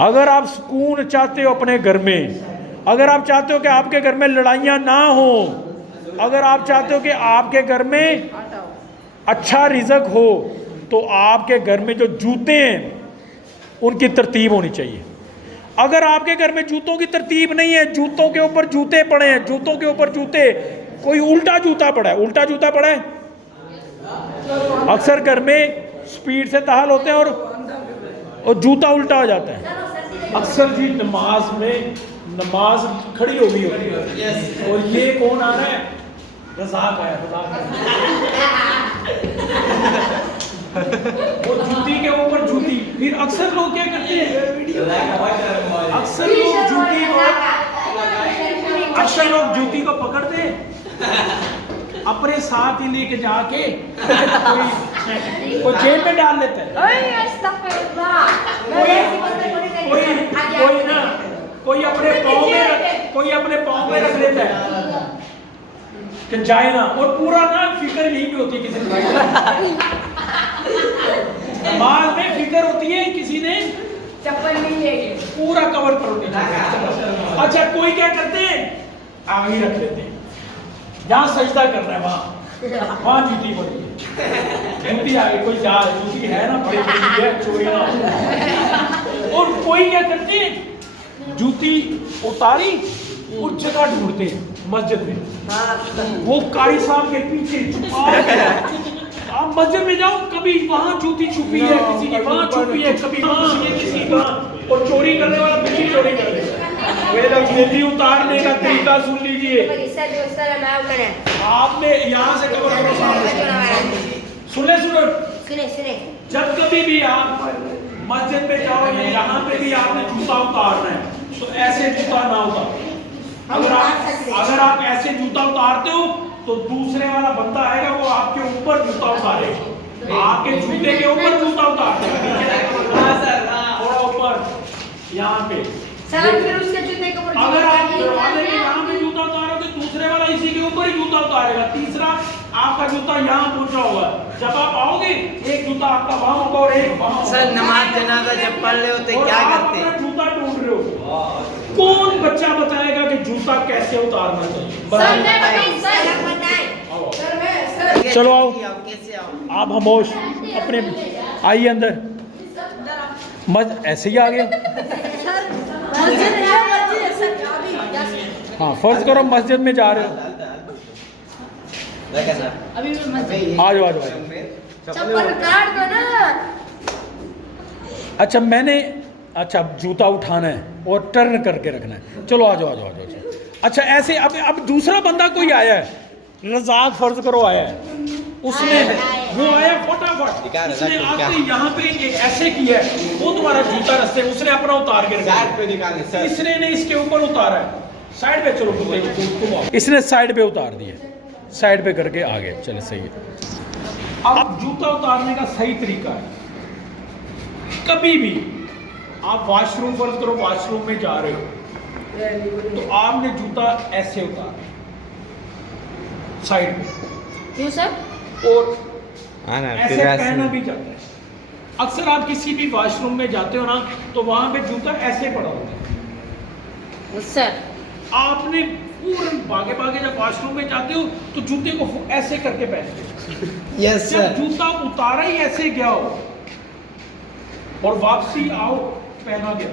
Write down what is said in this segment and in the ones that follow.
अगर आप सुकून चाहते हो अपने घर में, अगर आप चाहते हो कि आपके घर में लड़ाइयाँ ना हो, अगर आप चाहते हो कि आपके घर में अच्छा रिज़्क हो, तो आपके घर में जो जूते हैं उनकी तरतीब होनी चाहिए। अगर आपके घर में जूतों की तरतीब नहीं है, जूतों के ऊपर जूते पड़े हैं, जूतों के ऊपर जूते, कोई उल्टा जूता पड़ा है, उल्टा जूता पड़ा है, अक्सर घर में स्पीड से दाखिल होते हैं और जूता उल्टा हो जाता है। अक्सर जी नमाज में नमाज खड़ी हो गई होती है और ये कौन आ रहा है, रज़ाक आया, और जूती के ऊपर जूती। फिर अक्सर लोग क्या करते हैं, अक्सर लोग जूती को पकड़ते अपने साथ ही लेके जाके कोई जेब में डाल लेता है, कोई अपने पाँव में रख लेता है कि जाए ना, और पूरा ना फिक्र यही भी होती है किसी नमाज में फिक्र होती है किसी ने चप्पल नहीं है, पूरा कवर करो। अच्छा कोई क्या करते हैं, आगे रख लेते हैं, जहाँ सजदा कर रहा है वहाँ जूती पड़ी है, जूती आगे कोई जा जूती है ना बड़ी है, चोरी ना हो। और कोई क्या करते हैं, जूती उतारी उस जगह ढूंढते हैं मस्जिद में, वो कारी साहब के पीछे छुपा। आप मस्जिद में जाओ, कभी वहाँ जूती छुपी है किसी की, वहाँ छुपी है, कभी वहाँ किसी का, और चोरी करने वाला पीछे चोरी कर देगा। जूती उतारने का तरीका सुन लीजिए, आपने यहाँ से कवर करो सामने, सुने जब कभी भी आप मस्जिद में जाओ या यहाँ पे भी आपने जूता उतारना है तो ऐसे जूता ना उतारो। अगर आप ऐसे जूता उतारते हो तो दूसरे वाला बंदा आएगा, वो आपके ऊपर जूता उतारेगा, आपके जूते के ऊपर जूता उतारेगा, थोड़ा ऊपर यहाँ पे। फिर उसके जूते के ऊपर अगर आप दरवाजे के यहाँ पे जूता उतारोगे, दूसरे वाला इसी के ऊपर ही जूता उतारेगा, तीसरा आपका जूता यहाँ पहुंचा होगा। जब आप आओगे एक जूता आपका वहाँ होगा और एक वहाँ। सर नमाज जनाजा जब पढ़ रहे होते क्या करते हैं, जूता ढूंढ रहे हो, कौन बच्चा बताएगा कि जूता कैसे उतारना चाहिए? चलो आओ, आप खामोश, अपने आइए अंदर। ऐसे ही आ गए। हाँ फर्ज करो मस्जिद में जा रहे हो, आ जाओ। अच्छा जूता उठाना है और टर्न करके रखना है, चलो आ जाओ। अच्छा ऐसे अब दूसरा बंदा कोई आया है, रज़ाक फर्ज करो आया है, उसने वो आया फटाफट, उसने आके यहाँ पे ऐसे किया है, वो तुम्हारा जूता रस्ते, उसने अपना उतार के रखा, इसने ने इसके ऊपर उतारा है, साइड पे चलो तुम, इसने साइड पे उतार दिया, साइड पे करके आ गए, चले सही है। अब जूता उतारने का सही तरीका है, कभी भी आप वॉशरूम फर्ज करो, वॉशरूम में जा रहे हो तो आपने जूता ऐसे उतारा साइड में, क्यों सर? और ऐसे पहना भी जाता है। अक्सर आप किसी भी वॉशरूम में जाते हो ना तो वहां पे जूता ऐसे पड़ा होता है सर। आपने पूरे भागे जब वॉशरूम में जाते हो तो जूते को ऐसे करके पहनते हो। Yes sir. जूता उतारा ही ऐसे गया हो और वापसी आओ पहना गया,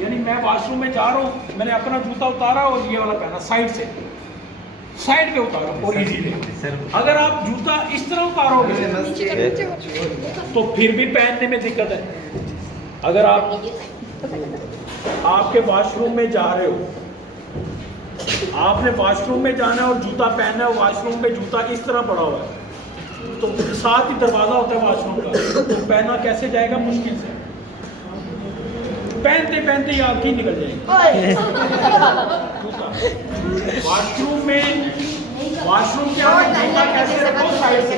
यानी मैं वॉशरूम में जा रहा हूँ, मैंने अपना जूता उतारा और ये वाला पहना साइड पे उतारा और इजीली। अगर आप जूता इस तरह उतारोगे तो फिर भी पहनने में दिक्कत है। अगर आपके वॉशरूम में जा रहे हो, आपने वॉशरूम में जाना है और जूता पहनना है, वॉशरूम में जूता इस तरह पड़ा हुआ है तो साथ ही दरवाजा होता है वॉशरूम का, तो पहना कैसे जाएगा, मुश्किल से, पहनते ही आँख ही निकल जाएगी। वॉशरूम क्या जूता कैसे रखो साइड से,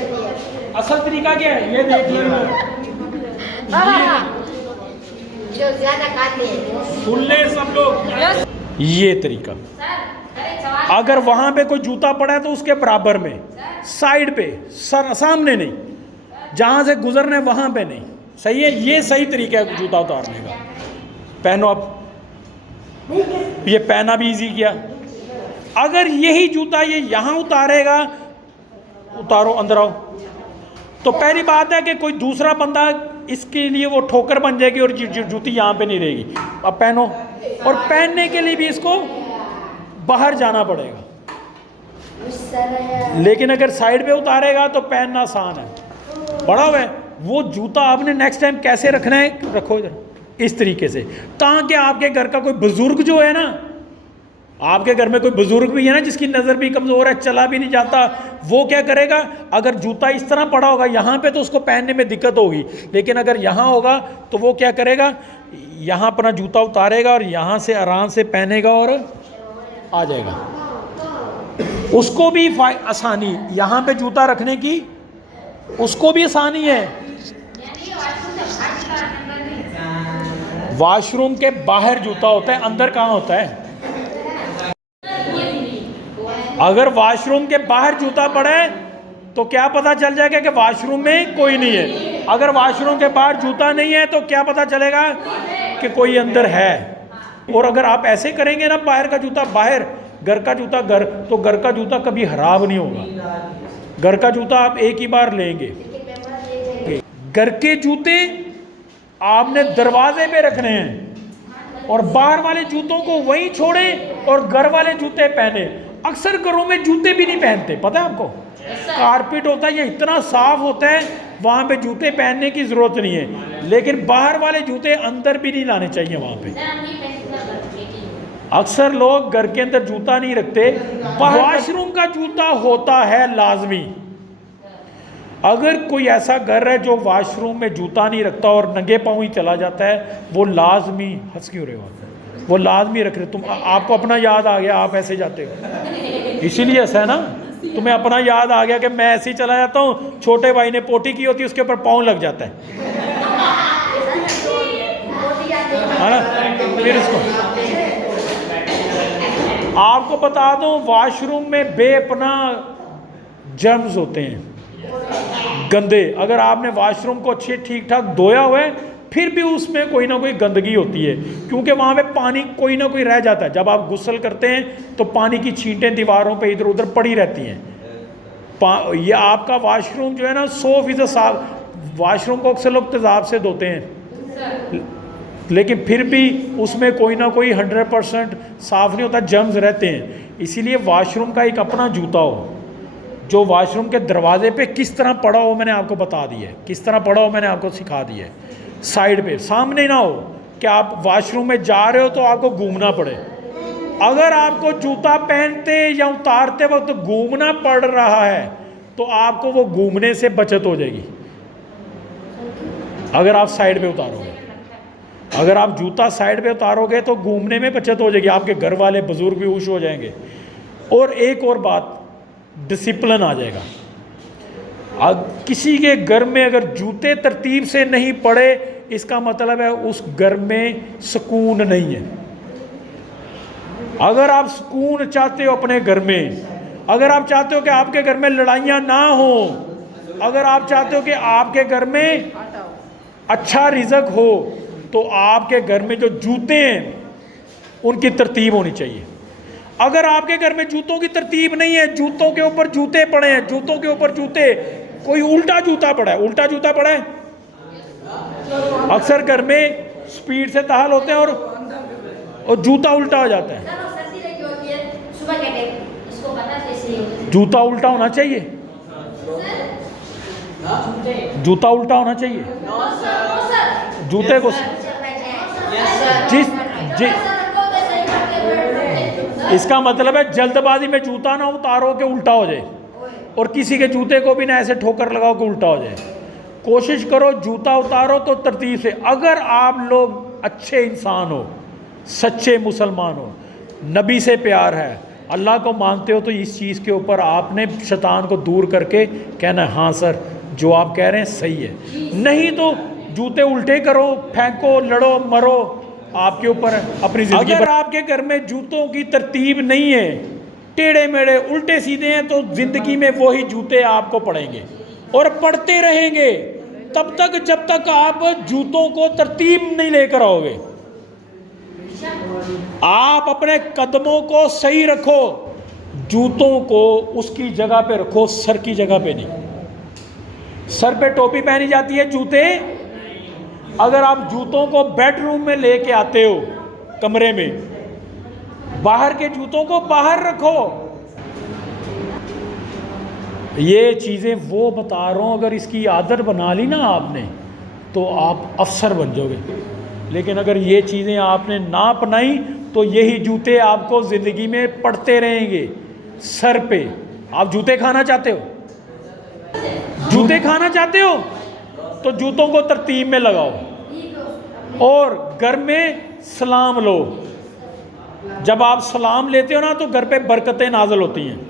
असल तरीका क्या है ये देख लेना, सुन ले सब लोग, ये तरीका। अगर वहां पे कोई जूता पड़ा है तो उसके बराबर में, साइड पे, सामने नहीं, जहां से गुजरने वहां पे नहीं, सही है, ये सही तरीका है जूता उतारने का। पहनो आप, ये पहना भी इजी किया। अगर यही जूता ये यहाँ उतारेगा, उतारो अंदर आओ, तो पहली बात है कि कोई दूसरा बंदा इसके लिए वो ठोकर बन जाएगी और जूती यहाँ पे नहीं रहेगी। अब पहनो, और पहनने के लिए भी इसको बाहर जाना पड़ेगा, लेकिन अगर साइड पे उतारेगा तो पहनना आसान है। बड़ा हुआ है वो जूता, आपने नेक्स्ट टाइम कैसे रखना है, रखो इधर इस तरीके से, ताकि आपके घर का कोई बुजुर्ग जो है ना, आपके घर में कोई बुजुर्ग भी है ना जिसकी नज़र भी कमज़ोर है, चला भी नहीं जाता, वो क्या करेगा, अगर जूता इस तरह पड़ा होगा यहाँ पे तो उसको पहनने में दिक्कत होगी, लेकिन अगर यहाँ होगा तो वो क्या करेगा, यहाँ अपना जूता उतारेगा और यहाँ से आराम से पहनेगा और आ जाएगा। उसको भी आसानी, यहाँ पे जूता रखने की उसको भी आसानी है। वॉशरूम के बाहर जूता होता है, अंदर कहाँ होता है? अगर वॉशरूम के बाहर जूता पड़ा है तो क्या पता चल जाएगा कि वॉशरूम में कोई नहीं है। अगर वॉशरूम के बाहर जूता नहीं है तो क्या पता चलेगा कि कोई अंदर है। और अगर आप ऐसे करेंगे ना, बाहर का जूता बाहर, घर का जूता घर, तो घर का जूता कभी खराब नहीं होगा। घर का जूता आप एक ही बार लेंगे। घर के जूते आपने दरवाजे पे रखने हैं और बाहर वाले जूतों को वहीं छोड़ें और घर वाले जूते पहने। अक्सर घरों में जूते भी नहीं पहनते, पता है आपको, कारपेट होता है, ये इतना साफ होता है, वहाँ पे जूते पहनने की ज़रूरत नहीं है। लेकिन बाहर वाले जूते अंदर भी नहीं लाने चाहिए वहाँ पे। अक्सर लोग घर के अंदर जूता नहीं रखते। वॉशरूम का जूता होता है लाजमी। अगर कोई ऐसा घर है जो वॉशरूम में जूता नहीं रखता और नंगे पाँव ही चला जाता है, वो लाजमी, हंस क्यों रहे हो, वो लाजमी रख रहे। तुम आपको अपना याद आ गया, आप ऐसे जाते हो, इसीलिए ऐसा है ना, तुम्हें अपना याद आ गया कि मैं ऐसे ही चला जाता हूँ, छोटे भाई ने पोटी की होती है उसके ऊपर पाँव लग जाता है ना। फिर इसको आपको बता दूं, वॉशरूम में बेपना जर्म्स होते हैं, गंदे। अगर आपने वॉशरूम को अच्छे ठीक ठाक धोया हुआ है, फिर भी उसमें कोई ना कोई गंदगी होती है, क्योंकि वहाँ पे पानी कोई ना कोई रह जाता है। जब आप गुस्ल करते हैं तो पानी की छींटें दीवारों पे इधर उधर पड़ी रहती हैं। ये आपका वॉशरूम जो है ना 100% साफ। वॉशरूम को अक्सर लोग तेज़ाब से धोते हैं, लेकिन फिर भी उसमें कोई ना कोई 100% साफ़ नहीं होता, जर्म्स रहते हैं। इसीलिए वॉशरूम का एक अपना जूता हो, जो वॉशरूम के दरवाजे पे किस तरह पड़ा हो मैंने आपको बता दिया है, किस तरह पड़ा हो मैंने आपको सिखा दिया है। साइड पे, सामने ना हो कि आप वॉशरूम में जा रहे हो तो आपको घूमना पड़े। अगर आपको जूता पहनते या उतारते वक्त घूमना पड़ रहा है तो आपको वो घूमने से बचत हो जाएगी। अगर आप साइड पे उतारोगे, अगर आप जूता साइड पे उतारोगे तो घूमने में बचत हो जाएगी, आपके घर वाले बुजुर्ग भी खुश हो जाएंगे। और एक और बात, डिसिप्लिन आ जाएगा। किसी के घर में अगर जूते तरतीब से नहीं पड़े, इसका मतलब है उस घर में सुकून नहीं है। अगर आप सुकून चाहते हो अपने घर में, अगर आप चाहते हो कि आपके घर में लड़ाइयाँ ना हो, अगर आप चाहते हो कि आपके घर में अच्छा रिज़्क हो, तो आपके घर में जो जूते हैं उनकी तरतीब होनी चाहिए। अगर आपके घर में जूतों की तरतीब नहीं है, जूतों के ऊपर जूते पड़े हैं, जूतों के ऊपर जूते, कोई उल्टा जूता पड़ा है, उल्टा जूता पड़ा है, अक्सर घर में स्पीड से ताल होते हैं और जूता उल्टा हो जाता है। जूता उल्टा होना चाहिए, जूता उल्टा होना चाहिए। जूते को इसका मतलब है जल्दबाजी में जूता ना उतारो कि उल्टा हो जाए, और किसी के जूते को भी ना ऐसे ठोकर लगाओ कि उल्टा हो जाए। कोशिश करो जूता उतारो तो तरतीब से। अगर आप लोग अच्छे इंसान हो, सच्चे मुसलमान हो, नबी से प्यार है, अल्लाह को मानते हो, तो इस चीज़ के ऊपर आपने शैतान को दूर करके कहना है हाँ सर जो आप कह रहे हैं सही है। नहीं तो जूते उल्टे करो, फेंको, लड़ो, मरो, आपके ऊपर अपनी जिंदगी। अगर आपके घर में जूतों की तरतीब नहीं है, टेढ़े मेढ़े उल्टे सीधे हैं, तो जिंदगी में वही जूते आपको पड़ेंगे और पड़ते रहेंगे तब तक जब तक आप जूतों को तरतीब नहीं लेकर आओगे। आप अपने कदमों को सही रखो, जूतों को उसकी जगह पे रखो, सर की जगह पे नहीं। सर पे टोपी पहनी जाती है, जूते, अगर आप जूतों को बेडरूम में लेके आते हो कमरे में, बाहर के जूतों को बाहर रखो। ये चीजें वो बता रहा हूं, अगर इसकी आदत बना ली ना आपने तो आप अफसर बन जाओगे। लेकिन अगर ये चीजें आपने ना अपनाई तो यही जूते आपको जिंदगी में पड़ते रहेंगे सर पे। आप जूते खाना चाहते हो, जूते खाना चाहते हो तो जूतों को तरतीब में लगाओ और घर में सलाम लो। जब आप सलाम लेते हो ना तो घर पे बरकतें नाज़िल होती हैं।